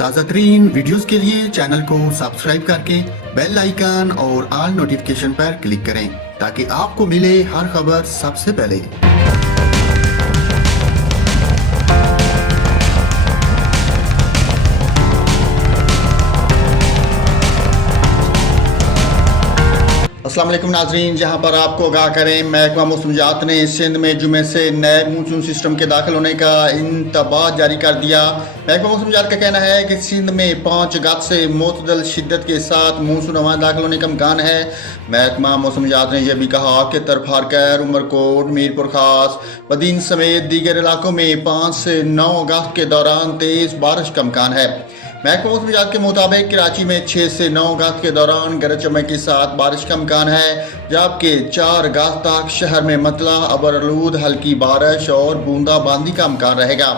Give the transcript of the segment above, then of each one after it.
ताज़ा तरीन वीडियोस के लिए चैनल को सब्सक्राइब करके बेल आइकन और ऑल नोटिफिकेशन पर क्लिक करें ताकि आपको मिले हर खबर सबसे पहले। अस्सलाम वालेकुम नाजरीन, जहां पर आपको आगाह करें महकमा मौसमियात ने सिंध में जुमे से नए मानसून सिस्टम के दाखिल होने का इंतबाह जारी कर दिया। महकमा मौसमियात का कहना है कि सिंध में 5 अगस्त से मोतदल शिद्दत के साथ मानसून हवाएं दाखिल होने का इम्कान है। महकमा मौसमियात ने यह भी कहा कि तरफारकर, उमरकोट, मीरपुर खास, बदीन समेत दीगर इलाकों में 5 से 9 अगस्त के दौरान तेज़ बारिश का इम्कान है। महकमा मौसमियात के मुताबिक कराची में 6 से 9 अगस्त के दौरान गरज चमक के साथ बारिश का इम्कान है, जबकि 4 अगस्त तक शहर में मतला, अबरआलूद, हल्की बारिश और बूंदाबांदी का इम्कान रहेगा।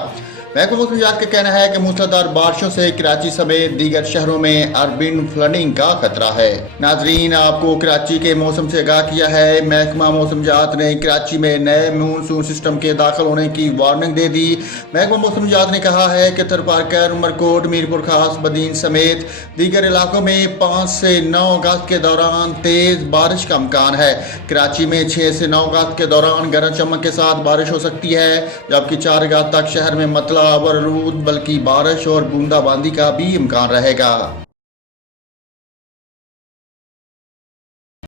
महकमा मौसमियात का कहना है कि मूसलाधार बारिशों से कराची समेत दीगर शहरों में अर्बन फ्लडिंग का खतरा है। नाजरीन, आपको कराची के मौसम से आगाह किया है। महकमा मौसमियात ने कराची में नए मानसून सिस्टम के दाखिल होने की वार्निंग दे दी। महकमा मौसमियात ने कहा है कि तरफारकर, उमरकोट, मीरपुर खास, बदीन समेत दीगर इलाकों में 5 से 9 अगस्त के दौरान तेज़ बारिश का इम्कान है। कराची में 6 से 9 अगस्त के दौरान गरज चमक के साथ बारिश हो सकती है, जबकि 4 अगस्त तक शहर में मतला, अबरआलूद, बल्कि बारिश और बूंदाबांदी का भी इम्कान रहेगा।